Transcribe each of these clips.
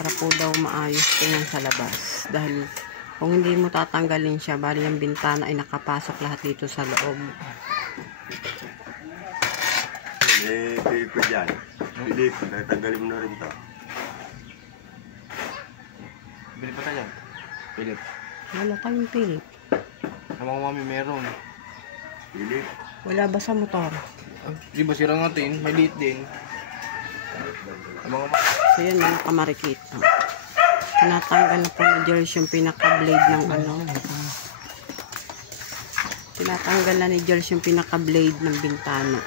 para po daw maayos tingnan sa labas. Dahil kung hindi mo tatanggalin siya, bali yung bintana ay nakapasok lahat dito sa loob. Philip ko dyan. Philip, natanggalin mo na rin to. Bili pa tayo. Philip. Wala tayong Philip. Sa mga mami meron. Philip. Wala ba sa motor? Di ba sira natin? May liit din. So yun mga kamarikit. Tinatanggal na po ni Jules yung pinaka-blade ng ano. Tinatanggal na ni Jules yung pinaka-blade ng bintana.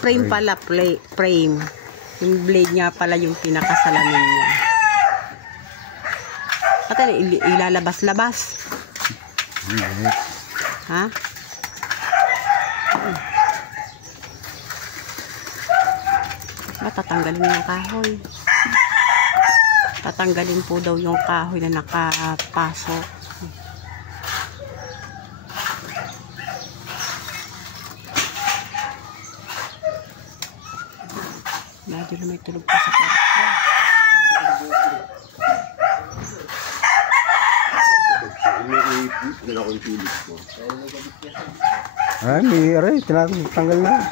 Frame pala. Frame. Yung blade nga pala yung pinakasalamin niya. At ilalabas-labas. Ha? Tatanggalin yung kahoy. Tatanggalin po daw yung kahoy na nakapasok. Medyo na may tulog pa sa kwarto. Ah, may aray, tinatanggal na.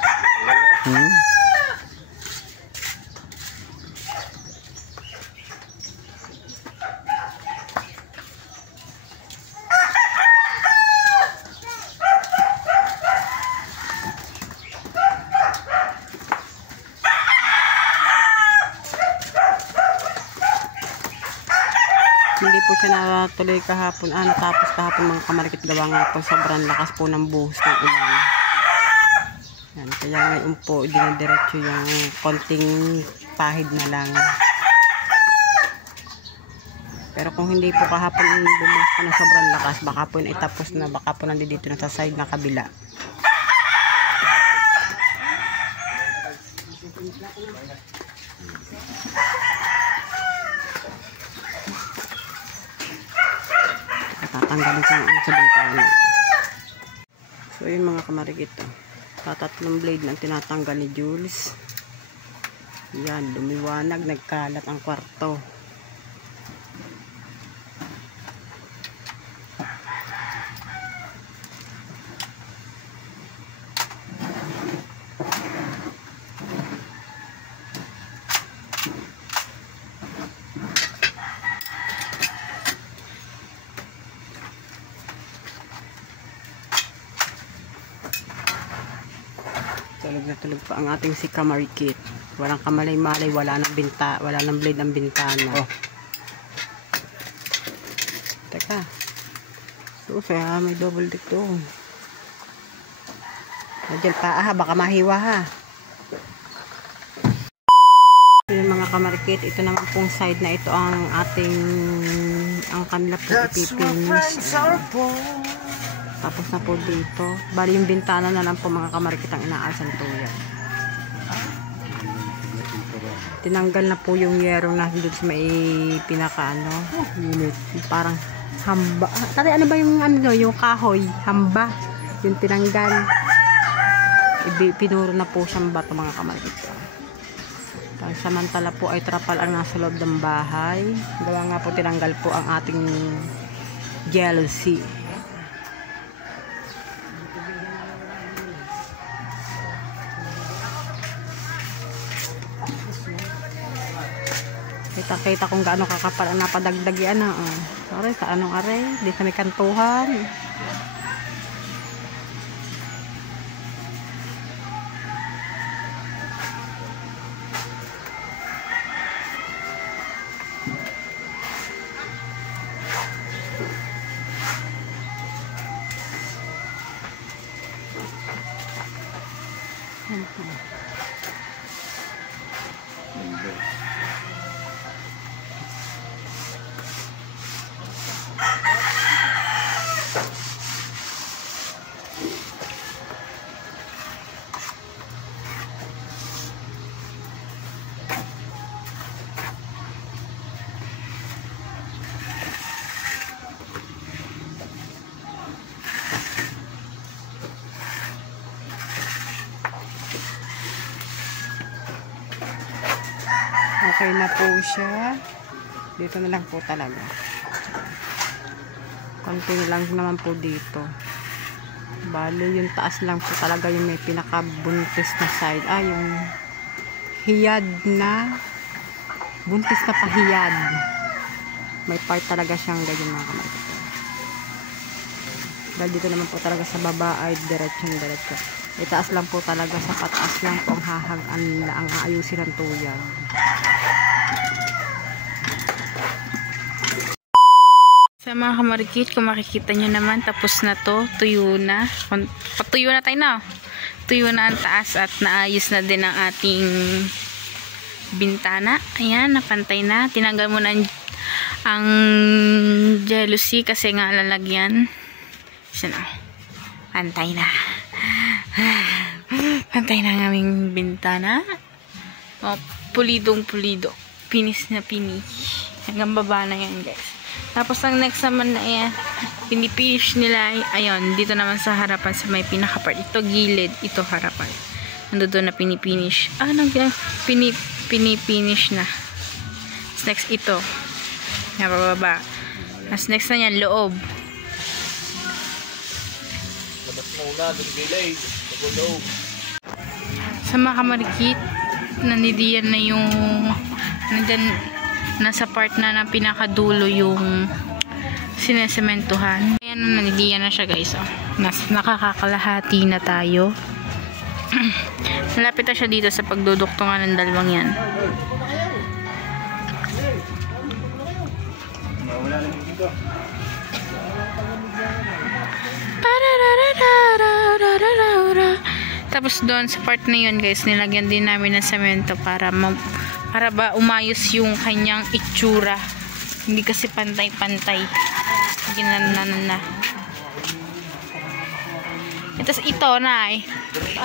Hindi po siya natuloy kahapon. Natapos kahapon mga kamarikit, gawa nga po sobrang lakas po ng buhos ng ulan. Yan, kaya ngayon po dinidiretso yung konting pahid na lang. Pero kung hindi po kahapon bumuhos pa ng sobrang lakas, baka po itapos na, baka po nandito na sa side na kabila. Tatanggalin ko yung sa bintana. So yun mga kamarikit, tatatlong blade na tinatanggal ni Jules. Yan, lumiwanag, nagkalat ang kwarto. Tulog na tulog pa ang ating si Kamarikit. Walang kamalay-malay, wala nang blade ang bintana. Oh. Teka. Susay ha, may double deck doon. Nadyan pa baka mahiwa ha. Yung mga Kamarikit, ito naman pong side na ito ang kanila po ipipinis. Tapos na po dito. Bali yung bintana na lang po mga Kamarikit ang inaasan po yan. Tinanggal na po yung yero na doon sa may pinaka parang hamba. Tari, ano ba yung yung kahoy? Hamba. Yung tinanggal. Pinuro na po siyang bato mga Kamarikit. Samantala po ay trapal ang nasa loob ng bahay. Gawa nga po tinanggal po ang ating jealousy. Kita-kita kung gaano kakapal ang napadagdag yan. Aray, sa anong aray? Di sa may kantuhan. okay na po siya. Dito na lang po talaga. Konti na lang naman po dito. Balo yung taas lang po talaga yung may pinakabuntis na side. Yung hiyad na buntis na pahiyad. May part talaga siyang ganyan mga kamay. Dahil dito naman po talaga sa baba ay diretso. Itaas lang po talaga, sa pataas lang po ang aayusin ng tuyag. Sa mga kamarikit, kung makikita nyo naman, tapos na to, tuyo na. Patuyo na tayo na. Tuyo na ang taas at naayos na din ang ating bintana. Ayan, napantay na. Tinanggal mo na ang jealousy kasi nga lalagyan. So, na. Pantay na. Pantay na ang aming bintana. O, pulidong pulido. Pinis na finish. Hanggang baba na yan, guys. Tapos ang next naman na yan, pinipinish nila, ayun, dito naman sa harapan sa may pinaka-part. Ito gilid, ito harapan. Nando doon na pinipinish. Pinipinish na. Next ito. Yan, bababa. Tapos next na yan, loob. Labas muna, doon gilid. Loob. Sa mga kamarikit, nandiyan na yung nandyan, nasa part na ng pinakadulo yung sinesementuhan. Ayan, nandiyan na siya guys. Nakakakalahati na tayo. Malapit na siya dito sa pagduduktungan ng dalawang yan. Tapos doon sa part na yun guys, nilagyan din namin ng semento para ba umayos yung kanyang itsura. Hindi kasi pantay-pantay. Ginananan na. Tapos ito na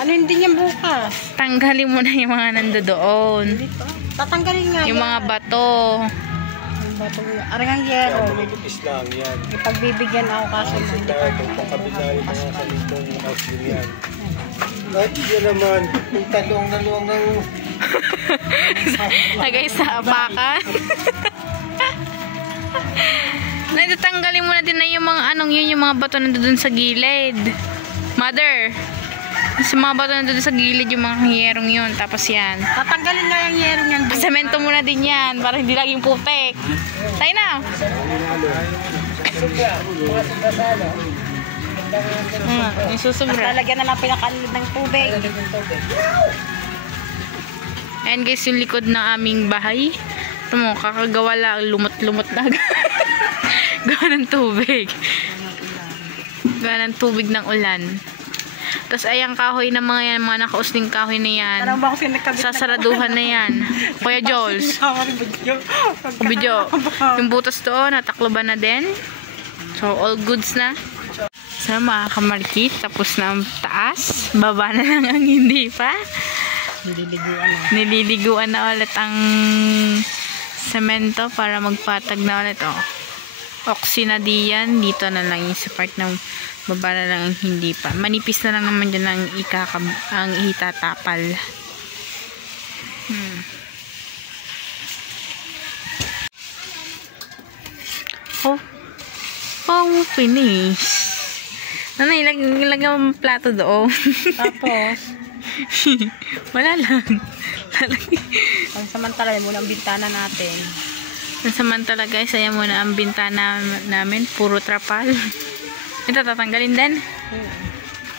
Ano hindi niya bukas? tanggalin mo na yung mga nandoon. Dito. Tatanggalin nga. Yung mga bato. Yung bato. Arangang yero. Manipis lang yan. Ipagbibigyan ako kaso hindi pa Pagkabigay mo sa litong house yan. At yan naman, yung talong na luwang ng... Lagay sa apakan. Natatanggalin mo na din na yung mga yung mga bato nandoon sa gilid. Mother. Sa mga bato nandoon sa gilid yung mga hiyerong yun. Tapos yan. tatanggalin nga yung yero niyan. Semento mo na din yan para hindi laging putek. Tayo na. Yung susubra. Lalagyan na lang pinakalit ng tubig. Ayan guys, yung likod ng aming bahay. Ito mo, kakagawa lang, lumot-lumot na. Gawa ng tubig. Gawa ng tubig ng ulan. Tapos ayang kahoy na mga yan, mga nakausling kahoy na yan. Parang ba ako sinagkabit Sasaraduhan na yan. Kuya Jules. Video. Yung butas doon, natakloban na din. So, all goods na. So, mga kamarkit, tapos na ang taas. Baba na lang ang hindi pa. Nililiguan na ulit ang semento para magpatag na ulit. Oxy na diyan. Dito na lang yung sa part ng baba na lang ang hindi pa. Manipis na lang naman dyan ang itatapal. Finish. Ano, ilagay mo plato doon. Tapos, wala lang. pansamantala muna ang bintana natin. Samantala guys, ayan muna ang bintana namin. Puro trapal. Ito, tatanggalin din.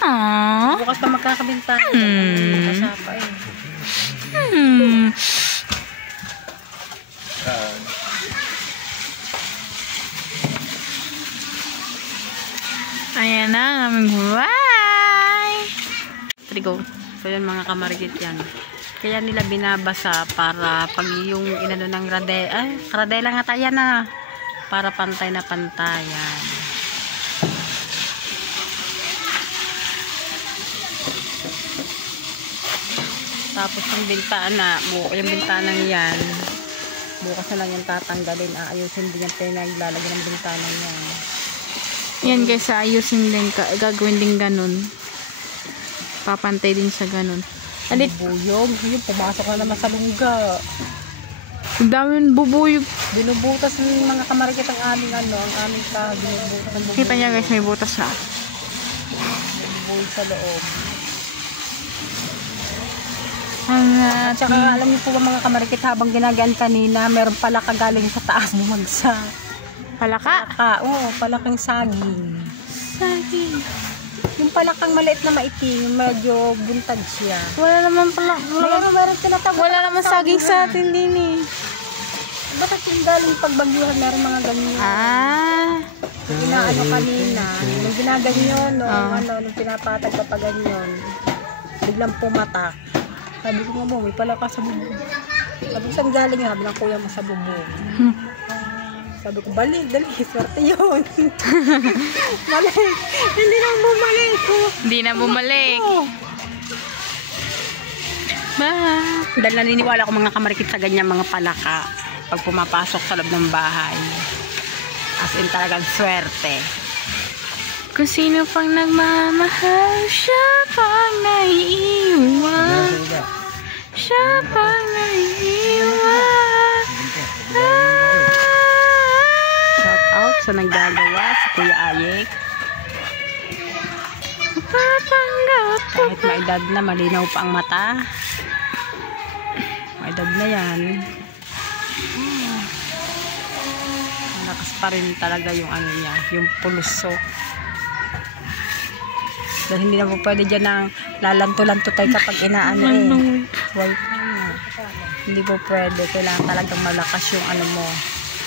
Aww. Bukas pa magkakabintana. Magkasapa Ayan na ang aming buhay. Trigo. So yun mga kamarigit yan. Kaya nila binabasa para pag yung inano ng radela nga tayo na. Para pantay na pantayan. Tapos yung bintana, yung bintanang yan, bukas na lang yung tatanggalin. Aayusin din yung pinaglalagyan ng bintana yan. Yan guys, ayusin din, gagawin din ganun. Papantay din sa ganun. Buyog, yung pumasok na naman sa lungga. Ang daming bubuyog. Binubutas ng mga kamarikit ang aming kahoy. Binubutas ng bubuyog. Kita niya guys, may butas na. Bubuyog sa loob. At At saka alam niyo po ba mga kamarikit, habang ginagaan kanina, meron pala kagaling sa taas bumagsak. palaka. Oo, palakang saging. Saging. Yung palakang maliit na maitim, medyo buntag siya. Wala naman pala. Meron tinatawag. Wala naman saging sa atin din eh. Bakit yung galing pagbagyuhan, meron mga ganyan. Inaano kanina, nung ginaganyon, nung pinapatag ka pa ganyan, biglang pumatak. Sabi ko nga mo, may palaka sa bubong. Sabi ko, saan galing yun? Sabi ng kuya mo sa bubong. Sabi ko, balik, dali, swerte yun. Balik, hindi na bumalik. Hindi na bumalik. Dahil naniniwala ko mga kamarikit sa ganyan mga palaka pag pumapasok sa loob ng bahay. As in talagang swerte. Kung sino pang nagmamahal, siya pang naiiwan. Siya pang naiiwan. Shout out sa naggagawa, si Kuya Ayek. Papanggap ko Kahit may edad na, malinaw pa ang mata. May edad na yan. Malakas pa rin talaga yung ano niya, yung pulso. Dahil hindi na po pwede dyan ng lalanto-lanto tayo kapag inaano eh. Wipe na. Hindi po pwede. Kailangan talagang malakas yung ano mo.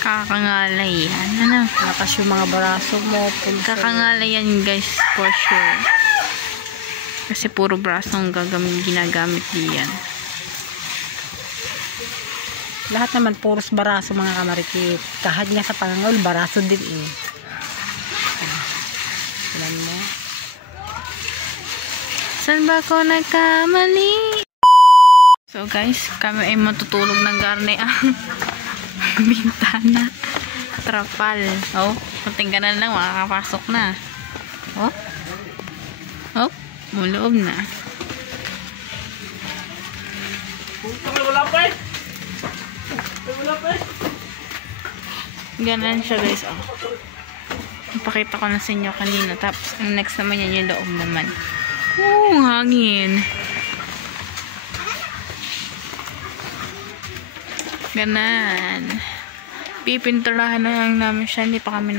kakangalay yan. Ano? Malakas yung mga braso mo, pulso. Kakangalay yan guys, for sure. Kasi puro braso ang ginagamit diyan. Lahat naman puros baraso mga kamarikit. Kahit nga sa pangangol, baraso din eh. Tignan mo. Saan ba ako nagkamali? So guys, kami ay matutulog ng garne ang bintana. Trapal. Oh, kunting ganun lang, makakapasok na. Oh. Oh, muloob na. Ganun siya guys. Oh. Napakita ko na sa inyo kanina. Tapos, ang next naman yan yung loob naman. Oh, hangin. Ganan. Pipinturahan na lang namin siya. Hindi pa kami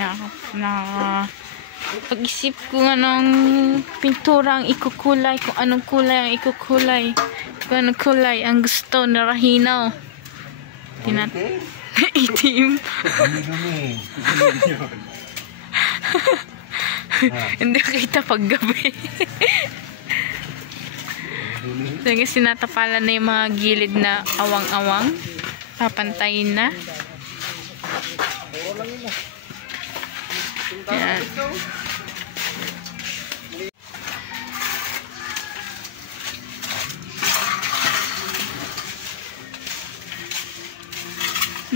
pag-isip kung anong pintura ang ikukulay. Kung anong kulay ang ikukulay. Kung anong kulay ang gusto na rahinaw. Itim. Hindi kita pag gabi. Sige, sinatapalan na yung mga gilid na awang-awang. Papantayin na. Ayan.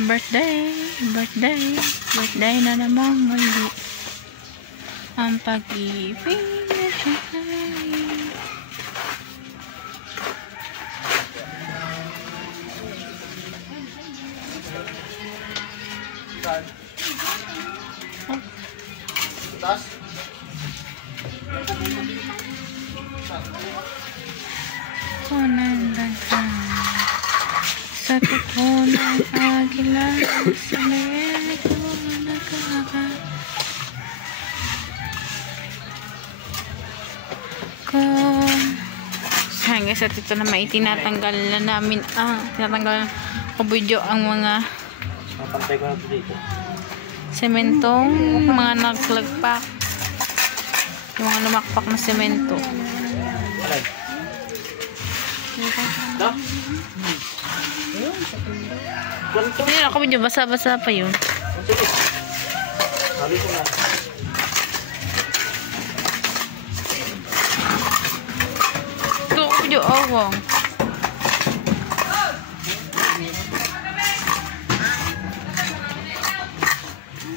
Birthday na namang muli. Ang pag-ibig na siya. Tas? Sakit ko ng agila sa may ko nagkaka ko. Sayang guys, at ito naman itinatanggal na namin tinatanggal ko video ang mga Papantay ko na ito dito. sementong mga naglagpak, yung mga lumakpak na semento. Alay. Da? Ganito. Ayun, ako medyo basa-basa pa yun. Sige. Sabi ko na. Ito, medyo awang.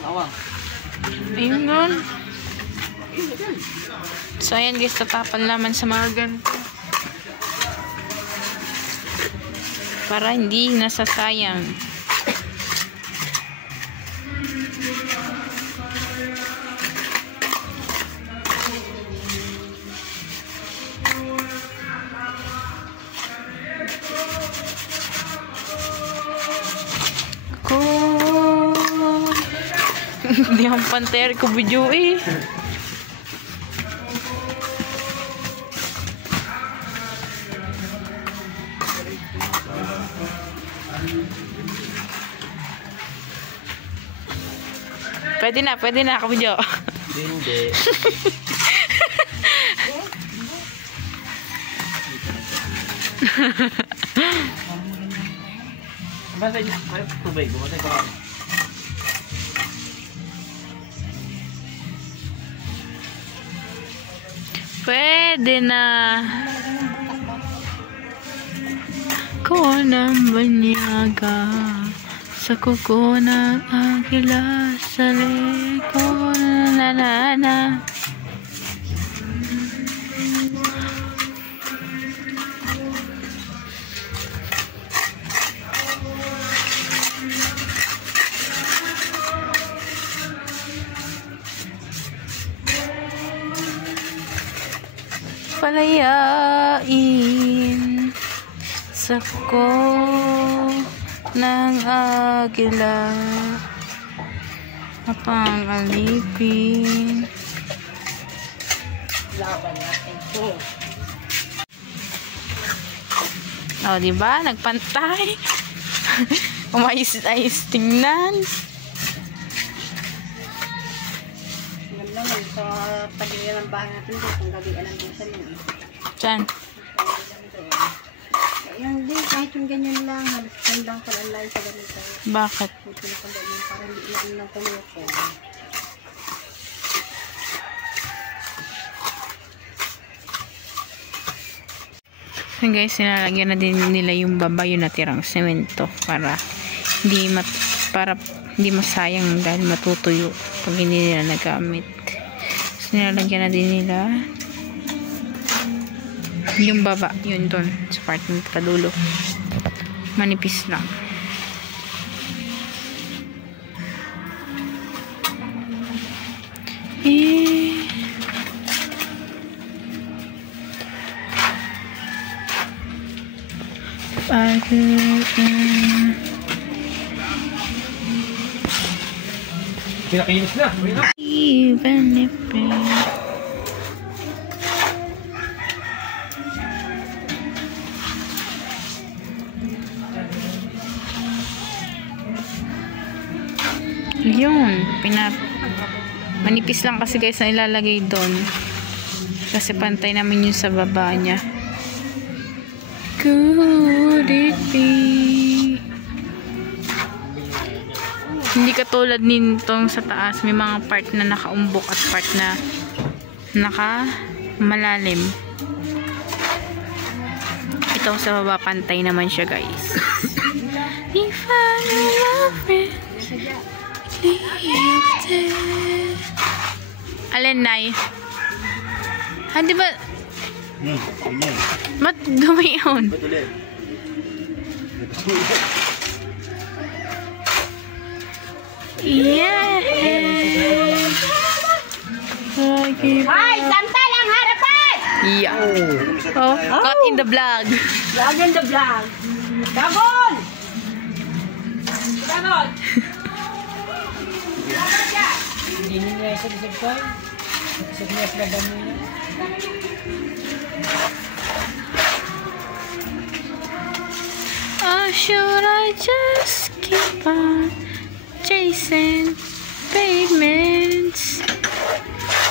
Awang. Ayun nun. So, ayan guys, tatapan naman sa mga ganito. Para hindi nasasayang. Hindi ang panter ko video eh. Pwede na ako video. Hindi. Basta niya, kaya tubig, bumatay ko lang. Pwede na. Ko ng banyaga sa kuko ng agila sa liko na. Palayain sa ko ng agila apang alipin. Oh, diba? Nagpantay. Umayos-ayos tingnan. Ganda lang sa tagilan ng bahay natin dito. Kung gabian ng busan yun. Diyan. Yung din, kahit yung ganyan lang. Halos lang pala lang sa ganito. Bakit? Yung pinakabay para hindi ilan ng kumuko. So guys, nilalagyan na din nila yung baba yung natirang semento para hindi masayang dahil matutuyo pag hindi nila nagamit. So nilalagyan na din nila yung baba, yun doon sa part ng padulo. Manipis lang. Pinakinis na. Even if yun, manipis lang kasi guys na ilalagay doon kasi pantay naman yun sa baba niya. Could it be? Hindi katulad nitong sa taas, may mga part na nakaumbok at part na malalim. Ito sa baba pantay naman siya guys. If I love it, alin nay? Ha, di ba? Mat gamay yun. Yeah. Ay, santay ang harapan! Yeah. Oh, caught in the vlog. Vlog in the vlog. Dagon! Dagon! Hindi niya isa sa soy. Isa niya sa damo niya. Or should I just keep on chasing pavements?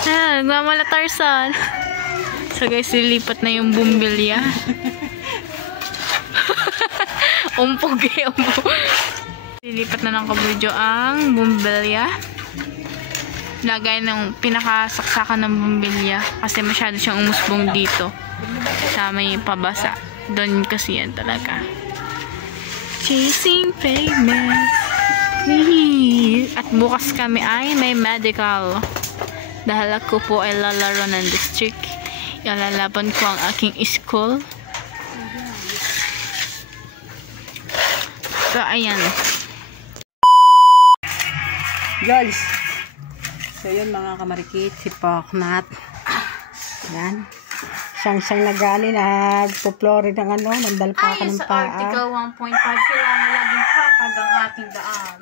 Nagmamala Tarzan. So guys, lilipat na yung bumbilya. Umpog eh, umpog. Lilipat na ng kabudyo ang bumbilya. Lagay ng pinakasaksakan ng bumbilya kasi masyado siyang umusbong dito sa may pabasa. Doon kasi yan talaga. Chasing pavements. At bukas kami ay may medical. Dahil ako po ay lalaro ng district. Ilalaban ko ang aking school. So, ayan. Guys. So, yun mga kamarikit. Si Poknat. Yan. Siyang nagali. Nagpo-flori ng nandalpa ka ng paa. Ay, sa Article 1.5, kailangan laging patag ang ating daan.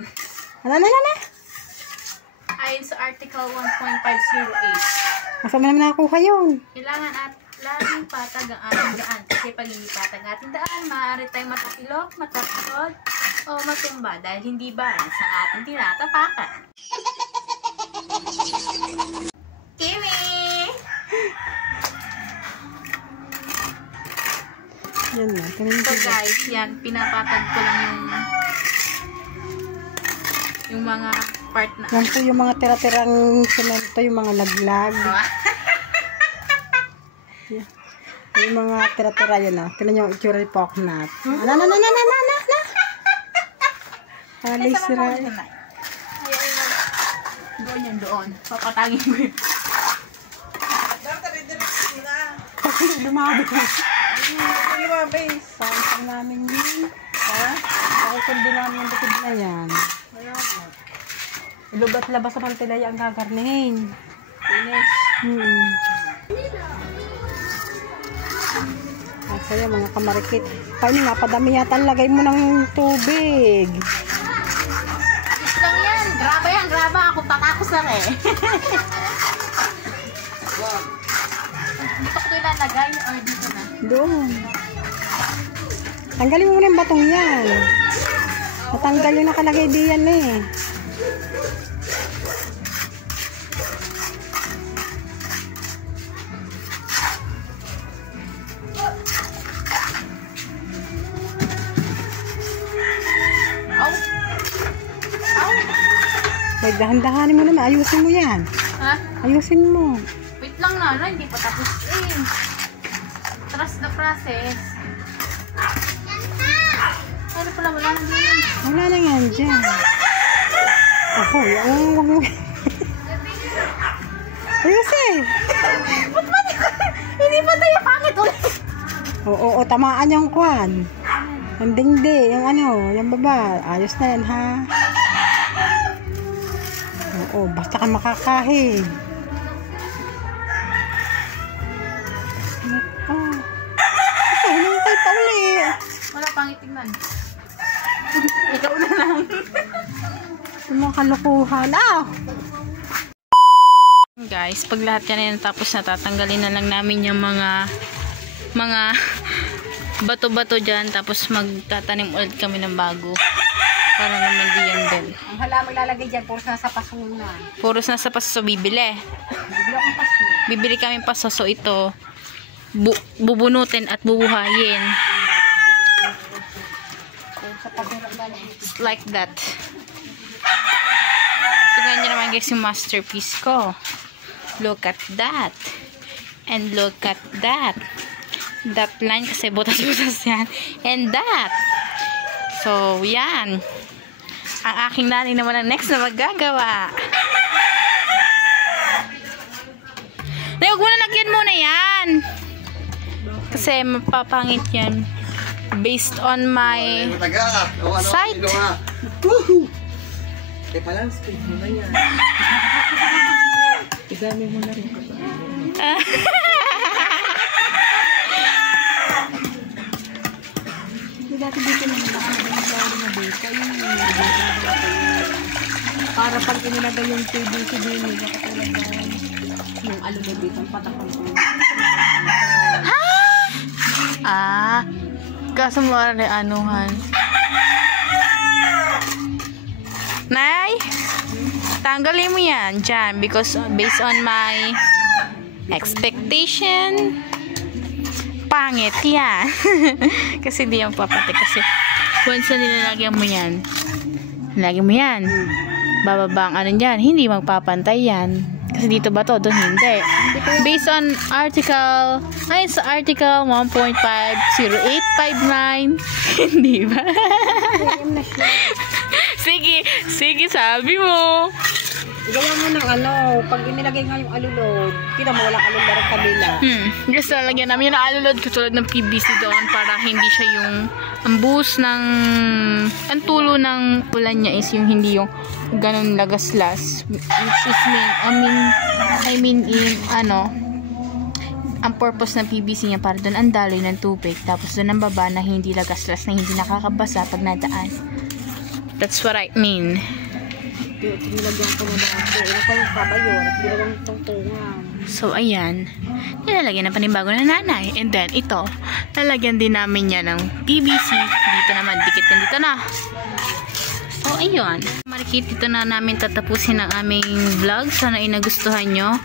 Ano? ayon sa Article 1.508. Asa mo naman nakuha yun? Kailangan at laging patag ang ating daan. Kasi pag hindi patag ang ating daan, maaari tayong matapilok, matapilod, o matumba dahil hindi balance ang ating tinatapakan. Kimi! Yan na. So guys, yan, pinapatag ko lang yung mga part na. Yan po yung mga tira-tirang semento, yung mga laglag. Yeah. Yung mga tira-tira yun na. Tinan yung itsura ni Poknat. Na. Halay sira. Doon yan, doon. Papatagin ko yun. Lumabit na. Lumabit. Saan namin yun? Ha? Pakukod din namin yung bukod na yan. Lubat-labas sa mantilaya ang gagarnihin. Finish. Masaya mga kamarikit. Paano nga, padami yata lagay mo ng tubig. Is lang yan. Graba yan, graba. Ako tatakos lang eh. Dito ko ilalagay or dito na? Doon. Tanggalin mo muna yung batong yan. Natanggal yung nakalagay diyan eh. Wait, dahan-dahanin mo naman. Ayusin mo yan. Ha? Ayusin mo. Wait lang na, hindi pa tapos eh. Trust the process. Ano pala, wala na din. Wala na yan dyan. Ako, yung wag mo. Ayusin. Ba't ba hindi pa tayo pangit ulit? Oo, tamaan yung kwan. Ang dingdi, yung ano, yung baba. Ayos na yan, ha? Oo, basta ka makakahin. Hinintay pa uli. Wala pangit tingnan. Ikaw na lang. Yung mga kalukuhan. Guys, pag lahat yan ay natapos na, tatanggalin na lang namin yung mga bato-bato dyan, tapos magtatanim ulit kami ng bago para naman diyan din. Ang halaman lalagay dyan, puros na sa paso na. Puros na sa paso, bibili. Bibili akong paso. Bibili kami paso, so ito bubunutin at bubuhayin. Just like that. Tignan nyo naman guys yung masterpiece ko. Look at that. And look at that. That line kasi butas-butas yan. And that. So, yan. Ang aking nanay naman ang next na magagawa. Huwag mo na nagyan muna yan. Kasi mapapangit yan. Based on my sight. Eh pala, speed mo na yan. Idami mo na rin ko. Dati dito naman na dito. Para pag inilagay yung PVC din, katulad na yung alulod dito, ang patakang ko. Kaso mo rin anuhan. Nay, tanggalin mo yan dyan because based on my expectation, pangit yan. Kasi di yan papatay. Kasi once na nilalagyan mo yan, bababa ang ano dyan, hindi magpapantay yan. Kasi dito ba to? Doon hindi. Based on article, ay sa article 1.50859, hindi ba? Sige, sabi mo. Igawa mo ng ano, pag inilagay nga yung alulod, kita mo walang alulod ng kabila. Gusto lalagyan namin yung alulod katulad ng PVC doon para hindi siya yung ang buhos ng ang tulo ng ulan niya is yung hindi yung ganun lagaslas, which is I mean in ano, ang purpose ng PVC niya para doon ang daloy ng tubig, tapos doon ang baba na hindi lagaslas, na hindi nakakabasa pag nadaan. That's what I mean. Nilagyan ko na dati. Ano pa yung kabayo? At nilagyan ko tungtungan. So, ayan. Nilalagyan na panibago na nanay. And then, ito. Lalagyan din namin yan ng PVC. Dito naman. Dikit yan dito na. So, ayun. Marikit, dito na namin tatapusin ang aming vlog. Sana ay nagustuhan nyo.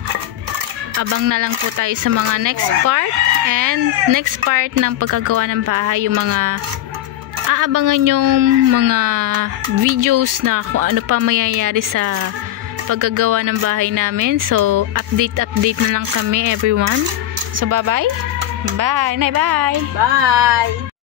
Abang na lang po tayo sa mga next part. And next part ng pagkagawa ng bahay. Yung mga aabangan yung mga videos na kung ano pa mayayari sa paggagawa ng bahay namin. So, update na lang kami, everyone. So, bye-bye. Bye. Bye. Bye!